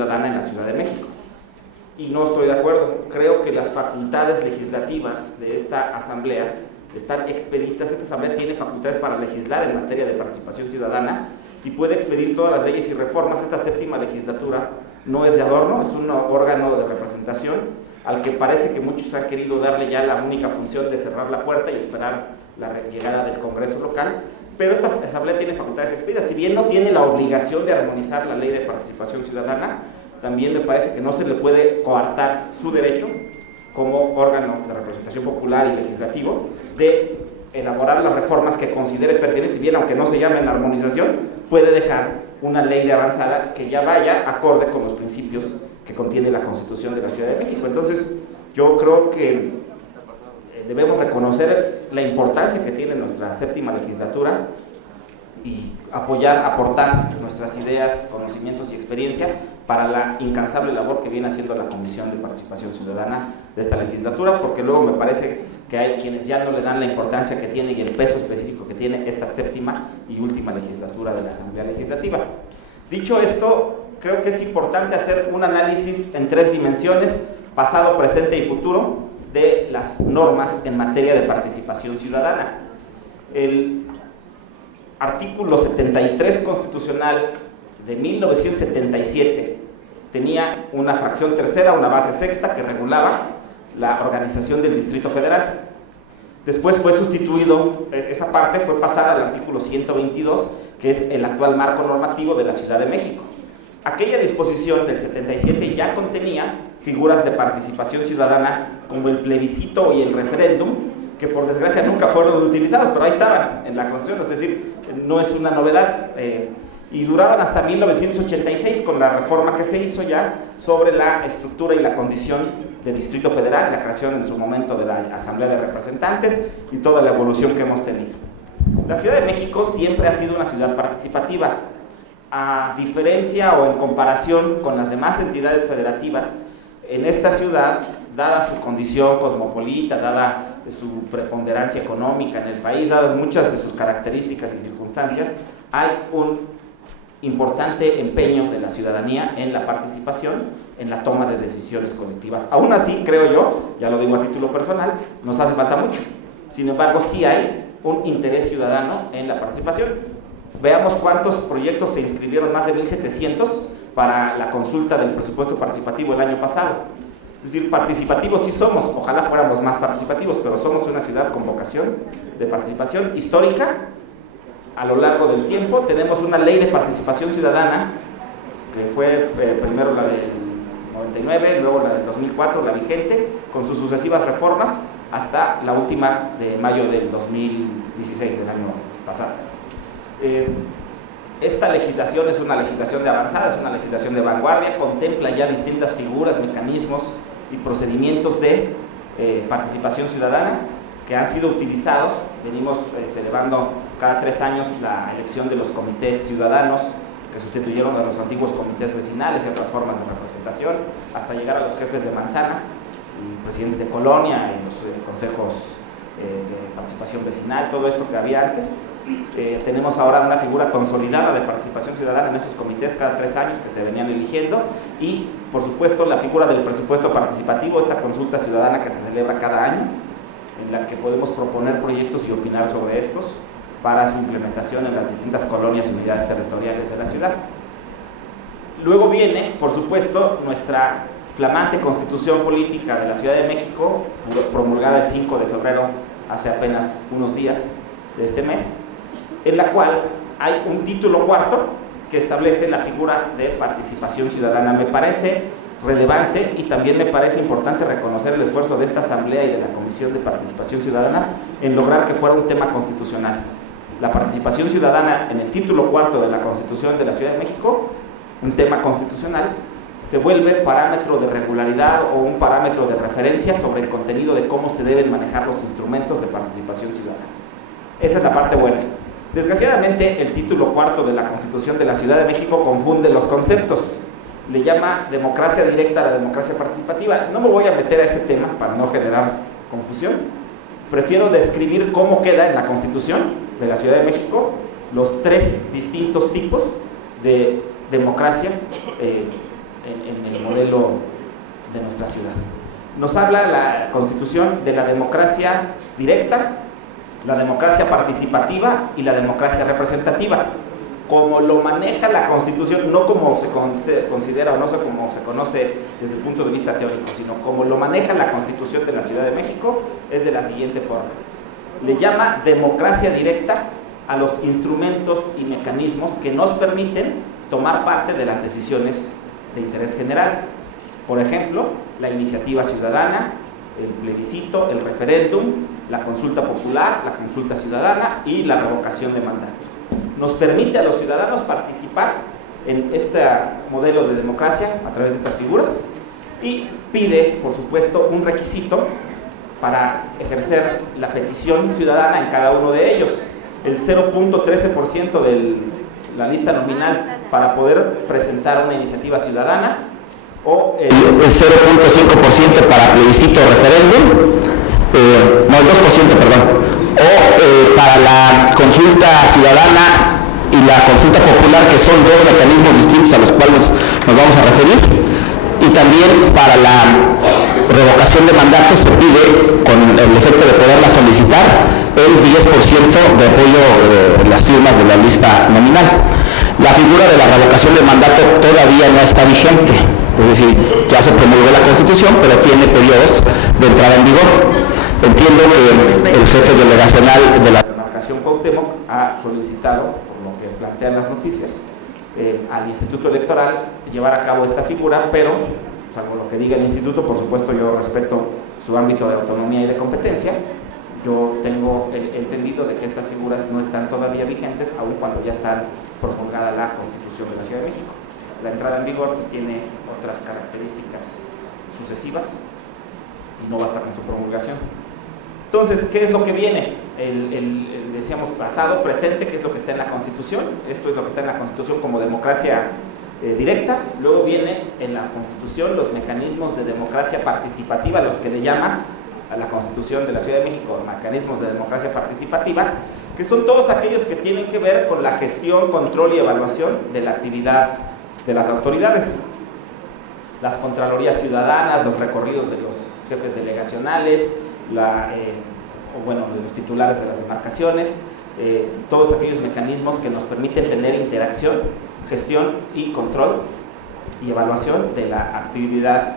ciudadana en la Ciudad de México. Y no estoy de acuerdo. Creo que las facultades legislativas de esta asamblea están expeditas. Esta asamblea tiene facultades para legislar en materia de participación ciudadana y puede expedir todas las leyes y reformas. Esta séptima legislatura no es de adorno, es un órgano de representación al que parece que muchos han querido darle ya la única función de cerrar la puerta y esperar la llegada del Congreso local, pero esta asamblea tiene facultades expedidas. Si bien no tiene la obligación de armonizar la ley de participación ciudadana, también me parece que no se le puede coartar su derecho como órgano de representación popular y legislativo de elaborar las reformas que considere pertinentes. Si bien aunque no se llamen armonización, puede dejar una ley de avanzada que ya vaya acorde con los principios que contiene la Constitución de la Ciudad de México. Entonces yo creo que debemos reconocer la importancia que tiene nuestra séptima legislatura y aportar nuestras ideas, conocimientos y experiencia para la incansable labor que viene haciendo la Comisión de Participación Ciudadana de esta legislatura, porque luego me parece que hay quienes ya no le dan la importancia que tiene y el peso específico que tiene esta séptima y última legislatura de la Asamblea Legislativa. Dicho esto, creo que es importante hacer un análisis en tres dimensiones, pasado, presente y futuro, de las normas en materia de participación ciudadana. El artículo 73 constitucional de 1977 tenía una fracción tercera, una base sexta que regulaba la organización del Distrito Federal. Después fue sustituido, esa parte fue pasada al artículo 122, que es el actual marco normativo de la Ciudad de México. Aquella disposición del 77 ya contenía figuras de participación ciudadana como el plebiscito y el referéndum, que por desgracia nunca fueron utilizados, pero ahí estaban en la Constitución, es decir, no es una novedad, y duraron hasta 1986 con la reforma que se hizo ya sobre la estructura y la condición de Distrito Federal, la creación en su momento de la Asamblea de Representantes y toda la evolución que hemos tenido. La Ciudad de México siempre ha sido una ciudad participativa, a diferencia o en comparación con las demás entidades federativas. En esta ciudad, dada su condición cosmopolita, dada su preponderancia económica en el país, dadas muchas de sus características y circunstancias, hay un importante empeño de la ciudadanía en la participación, en la toma de decisiones colectivas. Aún así, creo yo, ya lo digo a título personal, nos hace falta mucho. Sin embargo, sí hay un interés ciudadano en la participación. Veamos cuántos proyectos se inscribieron, más de 1,700 para la consulta del presupuesto participativo el año pasado. Es decir, participativos sí somos, ojalá fuéramos más participativos, pero somos una ciudad con vocación de participación histórica. A lo largo del tiempo tenemos una ley de participación ciudadana, que fue primero la del 99, luego la del 2004, la vigente, con sus sucesivas reformas, hasta la última de mayo del 2016, del año pasado. Esta legislación es una legislación de avanzada, es una legislación de vanguardia, contempla ya distintas figuras, mecanismos y procedimientos de participación ciudadana que han sido utilizados. Venimos celebrando cada 3 años la elección de los comités ciudadanos que sustituyeron a los antiguos comités vecinales y otras formas de representación, hasta llegar a los jefes de manzana y presidentes de colonia y los consejos de participación vecinal, todo esto que había antes. Tenemos ahora una figura consolidada de participación ciudadana en estos comités cada 3 años que se venían eligiendo, y por supuesto la figura del presupuesto participativo, esta consulta ciudadana que se celebra cada año, en la que podemos proponer proyectos y opinar sobre estos para su implementación en las distintas colonias y unidades territoriales de la ciudad. Luego viene, por supuesto, nuestra flamante Constitución Política de la Ciudad de México, promulgada el 5 de febrero, hace apenas unos días de este mes, en la cual hay un título cuarto que establece la figura de participación ciudadana. Me parece relevante y también me parece importante reconocer el esfuerzo de esta Asamblea y de la Comisión de Participación Ciudadana en lograr que fuera un tema constitucional. La participación ciudadana en el título cuarto de la Constitución de la Ciudad de México, un tema constitucional, se vuelve parámetro de regularidad o un parámetro de referencia sobre el contenido de cómo se deben manejar los instrumentos de participación ciudadana. Esa es la parte buena. Desgraciadamente, el título cuarto de la Constitución de la Ciudad de México confunde los conceptos. Le llama democracia directa a la democracia participativa. No me voy a meter a ese tema para no generar confusión. Prefiero describir cómo queda en la Constitución de la Ciudad de México los 3 distintos tipos de democracia en el modelo de nuestra ciudad. Nos habla la Constitución de la democracia directa, la democracia participativa y la democracia representativa. Como lo maneja la Constitución, no como se considera o no sé cómo se conoce desde el punto de vista teórico, sino como lo maneja la Constitución de la Ciudad de México, es de la siguiente forma. Le llama democracia directa a los instrumentos y mecanismos que nos permiten tomar parte de las decisiones de interés general. Por ejemplo, la iniciativa ciudadana, el plebiscito, el referéndum, la consulta popular, la consulta ciudadana y la revocación de mandato. Nos permite a los ciudadanos participar en este modelo de democracia a través de estas figuras y pide, por supuesto, un requisito para ejercer la petición ciudadana en cada uno de ellos. El 0.13% de la lista nominal para poder presentar una iniciativa ciudadana, o el 0.5% para plebiscito o referéndum, no, el 2%, perdón, o para la consulta ciudadana y la consulta popular, que son dos mecanismos distintos a los cuales nos vamos a referir. Y también para la revocación de mandato se pide, con el efecto de poderla solicitar, el 10% de apoyo de las firmas de la lista nominal. La figura de la revocación de mandato todavía no está vigente, es decir, ya se promulgó la Constitución, pero tiene periodos de entrada en vigor. Entiendo que el jefe delegacional de la demarcación Cuauhtémoc ha solicitado, por lo que plantean las noticias, al Instituto Electoral llevar a cabo esta figura, pero, salvo lo que diga el Instituto, por supuesto yo respeto su ámbito de autonomía y de competencia. Yo tengo el entendido de que estas figuras no están todavía vigentes, aun cuando ya está promulgada la Constitución de la Ciudad de México. La entrada en vigor pues, tiene otras características sucesivas y no basta con su promulgación. Entonces, ¿qué es lo que viene? Decíamos pasado, presente, ¿qué es lo que está en la Constitución? Esto es lo que está en la Constitución como democracia directa. Luego viene en la Constitución los mecanismos de democracia participativa, los que le llama a la Constitución de la Ciudad de México mecanismos de democracia participativa, que son todos aquellos que tienen que ver con la gestión, control y evaluación de la actividad de las autoridades. Las contralorías ciudadanas, los recorridos de los jefes delegacionales, de los titulares de las demarcaciones, todos aquellos mecanismos que nos permiten tener interacción, gestión y control y evaluación de la actividad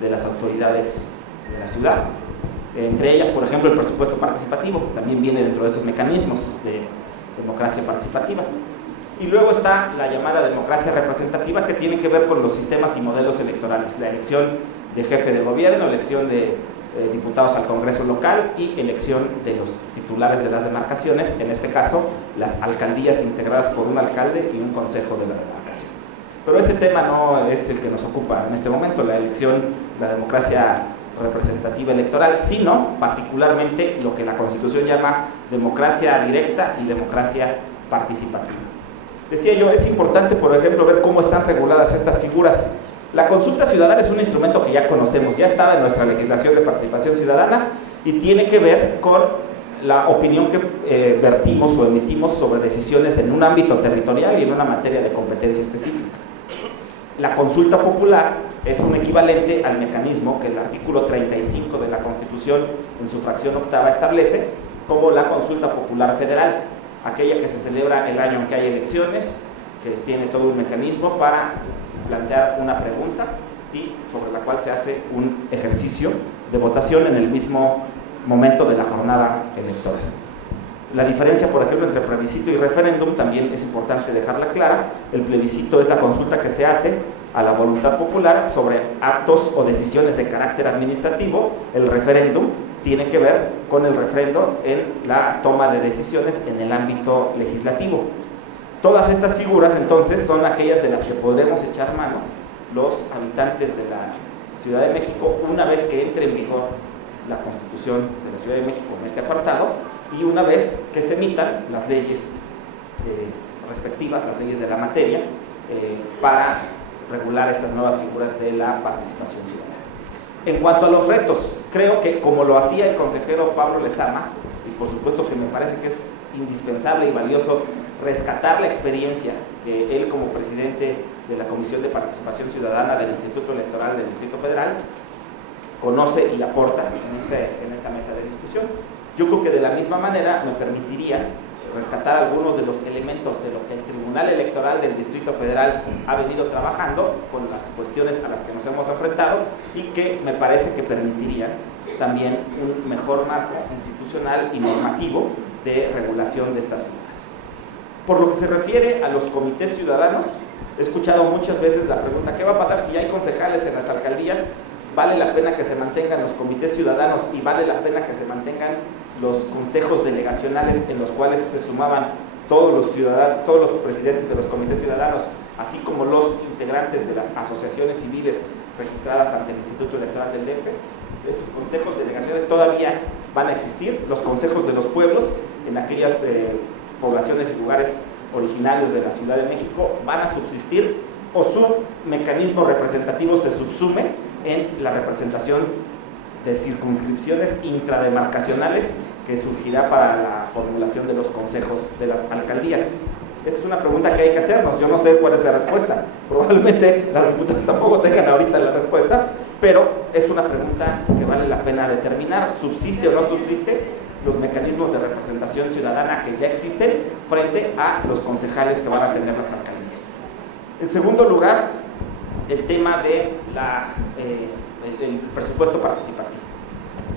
de las autoridades de la ciudad. Entre ellas, por ejemplo, el presupuesto participativo, también viene dentro de estos mecanismos de democracia participativa. Y luego está la llamada democracia representativa, que tiene que ver con los sistemas y modelos electorales, la elección de jefe de gobierno, elección de diputados al Congreso local y elección de los titulares de las demarcaciones, en este caso las alcaldías integradas por un alcalde y un consejo de la demarcación. Pero ese tema no es el que nos ocupa en este momento, la elección, la democracia representativa electoral, sino particularmente lo que la Constitución llama democracia directa y democracia participativa. Decía yo, es importante, por ejemplo, ver cómo están reguladas estas figuras. La consulta ciudadana es un instrumento que ya conocemos, ya estaba en nuestra legislación de participación ciudadana y tiene que ver con la opinión que vertimos o emitimos sobre decisiones en un ámbito territorial y en una materia de competencia específica. La consulta popular es un equivalente al mecanismo que el artículo 35 de la Constitución en su fracción octava establece como la consulta popular federal, aquella que se celebra el año en que hay elecciones, que tiene todo un mecanismo para plantear una pregunta y sobre la cual se hace un ejercicio de votación en el mismo momento de la jornada electoral. La diferencia, por ejemplo, entre plebiscito y referéndum también es importante dejarla clara. El plebiscito es la consulta que se hace a la voluntad popular sobre actos o decisiones de carácter administrativo. El referéndum tiene que ver con el refrendo en la toma de decisiones en el ámbito legislativo. Todas estas figuras, entonces, son aquellas de las que podremos echar mano los habitantes de la Ciudad de México una vez que entre en vigor la Constitución de la Ciudad de México en este apartado y una vez que se emitan las leyes respectivas, las leyes de la materia, para regular estas nuevas figuras de la participación ciudadana. En cuanto a los retos, creo que como lo hacía el consejero Pablo Lezama, y por supuesto que me parece que es indispensable y valioso rescatar la experiencia que él como presidente de la Comisión de Participación Ciudadana del Instituto Electoral del Distrito Federal, conoce y aporta en esta mesa de discusión. Yo creo que de la misma manera me permitiría rescatar algunos de los elementos de lo que el Tribunal Electoral del Distrito Federal ha venido trabajando con las cuestiones a las que nos hemos enfrentado y que me parece que permitirían también un mejor marco institucional y normativo de regulación de estas figuras. Por lo que se refiere a los comités ciudadanos, he escuchado muchas veces la pregunta: ¿qué va a pasar si hay concejales en las alcaldías? ¿Vale la pena que se mantengan los comités ciudadanos y vale la pena que se mantengan los consejos delegacionales en los cuales se sumaban todos los ciudadanos, todos los presidentes de los comités ciudadanos, así como los integrantes de las asociaciones civiles registradas ante el Instituto Electoral del DF? Estos consejos delegacionales todavía van a existir. Los consejos de los pueblos en aquellas poblaciones y lugares originarios de la Ciudad de México van a subsistir, o su mecanismo representativo se subsume en la representación de circunscripciones intrademarcacionales que surgirá para la formulación de los consejos de las alcaldías. Esta es una pregunta que hay que hacernos. Yo no sé cuál es la respuesta. Probablemente las diputadas tampoco tengan ahorita la respuesta, pero es una pregunta que vale la pena determinar. ¿Subsiste o no subsiste los mecanismos de representación ciudadana que ya existen frente a los concejales que van a tener las alcaldías? En segundo lugar, el tema de el presupuesto participativo.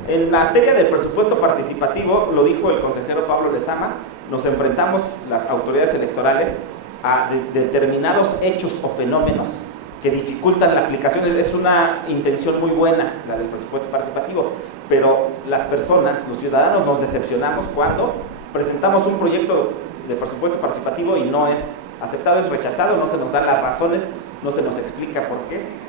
En materia del presupuesto participativo, lo dijo el consejero Pablo Lezama, nos enfrentamos las autoridades electorales a determinados hechos o fenómenos que dificultan la aplicación. Es una intención muy buena la del presupuesto participativo, pero las personas, los ciudadanos, nos decepcionamos cuando presentamos un proyecto de presupuesto participativo y no es aceptado, es rechazado, no se nos dan las razones, no se nos explica por qué,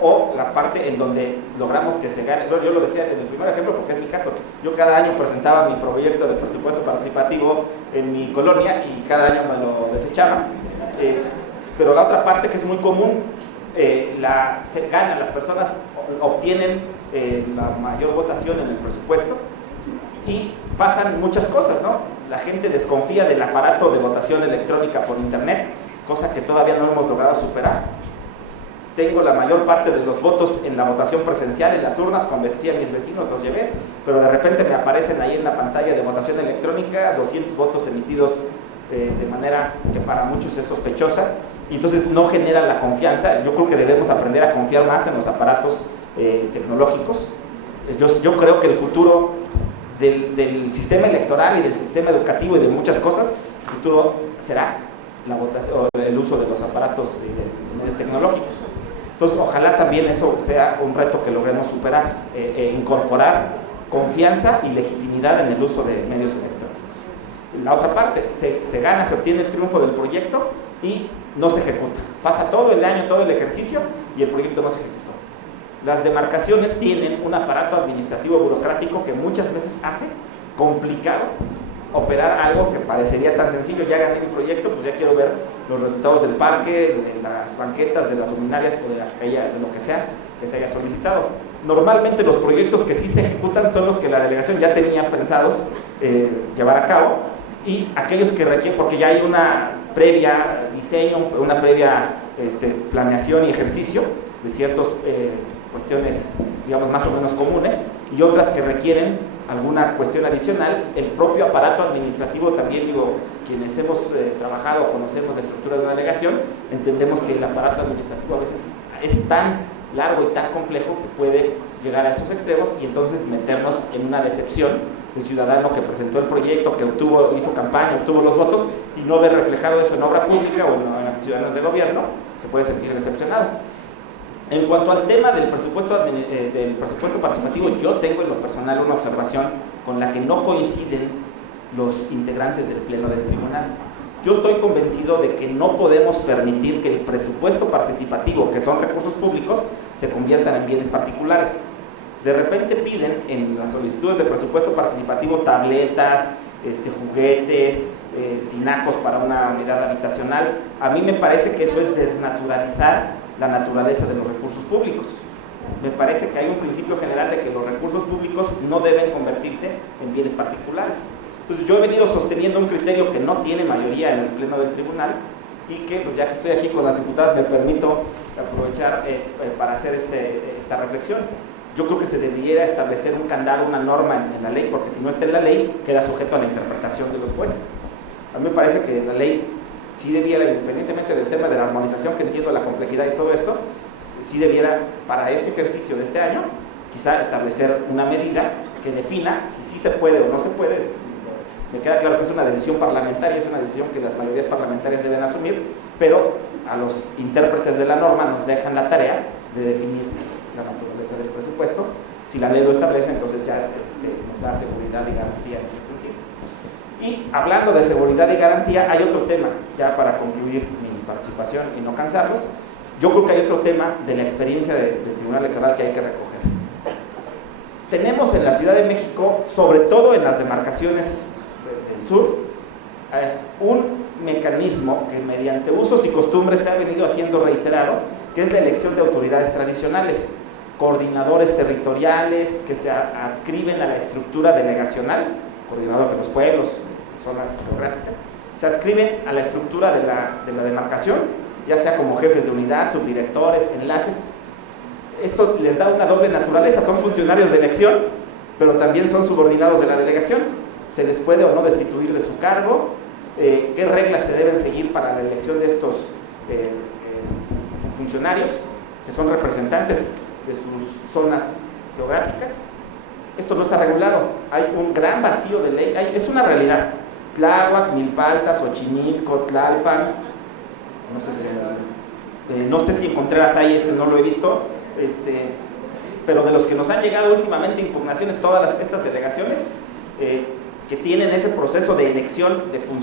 o la parte en donde logramos que se gane. Yo lo decía en el primer ejemplo porque es mi caso. Yo cada año presentaba mi proyecto de presupuesto participativo en mi colonia y cada año me lo desechaban. Pero la otra parte, que es muy común, se ganan, las personas obtienen la mayor votación en el presupuesto y pasan muchas cosas, ¿no? La gente desconfía del aparato de votación electrónica por internet, cosa que todavía no hemos logrado superar. Tengo la mayor parte de los votos en la votación presencial, en las urnas, convencí a mis vecinos, los llevé, pero de repente me aparecen ahí en la pantalla de votación electrónica 200 votos emitidos de manera que para muchos es sospechosa, y entonces no genera la confianza. Yo creo que debemos aprender a confiar más en los aparatos tecnológicos. Yo creo que el futuro del sistema electoral y del sistema educativo y de muchas cosas, el futuro será la votación, el uso de los aparatos y de medios tecnológicos. Entonces, ojalá también eso sea un reto que logremos superar, incorporar confianza y legitimidad en el uso de medios electrónicos. La otra parte, se gana, se obtiene el triunfo del proyecto y no se ejecuta. Pasa todo el año, todo el ejercicio y el proyecto no se ejecutó. Las demarcaciones tienen un aparato administrativo burocrático que muchas veces hace complicado operar algo que parecería tan sencillo. Ya gané mi proyecto, pues ya quiero ver los resultados del parque, de las banquetas, de las luminarias o de lo que sea que se haya solicitado. Normalmente los proyectos que sí se ejecutan son los que la delegación ya tenía pensados llevar a cabo, y aquellos que requieren, porque ya hay una previa diseño, una previa planeación y ejercicio de ciertas cuestiones, digamos, más o menos comunes, y otras que requieren alguna cuestión adicional. El propio aparato administrativo también, quienes hemos trabajado o conocemos la estructura de una delegación, entendemos que el aparato administrativo a veces es tan largo y tan complejo que puede llegar a estos extremos y entonces meternos en una decepción. El ciudadano que presentó el proyecto, que hizo campaña, obtuvo los votos y no ve reflejado eso en obra pública o en acciones de gobierno, se puede sentir decepcionado. En cuanto al tema del presupuesto participativo, yo tengo en lo personal una observación con la que no coinciden los integrantes del Pleno del Tribunal. Yo estoy convencido de que no podemos permitir que el presupuesto participativo, que son recursos públicos, se conviertan en bienes particulares. De repente piden en las solicitudes de presupuesto participativo tabletas, juguetes, tinacos para una unidad habitacional. A mí me parece que eso es desnaturalizar la naturaleza de los recursos públicos. Me parece que hay un principio general de que los recursos públicos no deben convertirse en bienes particulares. Entonces yo he venido sosteniendo un criterio que no tiene mayoría en el Pleno del Tribunal, y que pues ya que estoy aquí con las diputadas me permito aprovechar para hacer esta reflexión. Yo creo que se debiera establecer un candado, una norma en la ley, porque si no está en la ley queda sujeto a la interpretación de los jueces. A mí me parece que la ley sí debiera, independientemente del tema de la armonización, que entiendo la complejidad y todo esto, sí debiera, para este ejercicio de este año, quizá establecer una medida que defina si sí se puede o no se puede. Me queda claro que es una decisión parlamentaria, es una decisión que las mayorías parlamentarias deben asumir, pero a los intérpretes de la norma nos dejan la tarea de definir la naturaleza del presupuesto. Si la ley lo establece, entonces ya nos da seguridad y garantía en ese sentido. Y hablando de seguridad y garantía, hay otro tema, ya para concluir mi participación y no cansarlos. Yo creo que hay otro tema de la experiencia del Tribunal Electoral que hay que recoger. Tenemos en la Ciudad de México, sobre todo en las demarcaciones del sur, un mecanismo que mediante usos y costumbres se ha venido haciendo reiterado, que es la elección de autoridades tradicionales, coordinadores territoriales que se adscriben a la estructura delegacional, coordinadores de los pueblos, zonas geográficas, se adscriben a la estructura de la demarcación, ya sea como jefes de unidad, subdirectores, enlaces. Esto les da una doble naturaleza, son funcionarios de elección, pero también son subordinados de la delegación. Se les puede o no destituir de su cargo, qué reglas se deben seguir para la elección de estos funcionarios, que son representantes de sus zonas geográficas. Esto no está regulado, hay un gran vacío de ley, es una realidad. Tláhuac, Milpalta, Xochimilco, Tlalpan, no sé si en Contreras hay, no lo he visto, pero de los que nos han llegado últimamente impugnaciones, todas estas delegaciones que tienen ese proceso de elección de funcionarios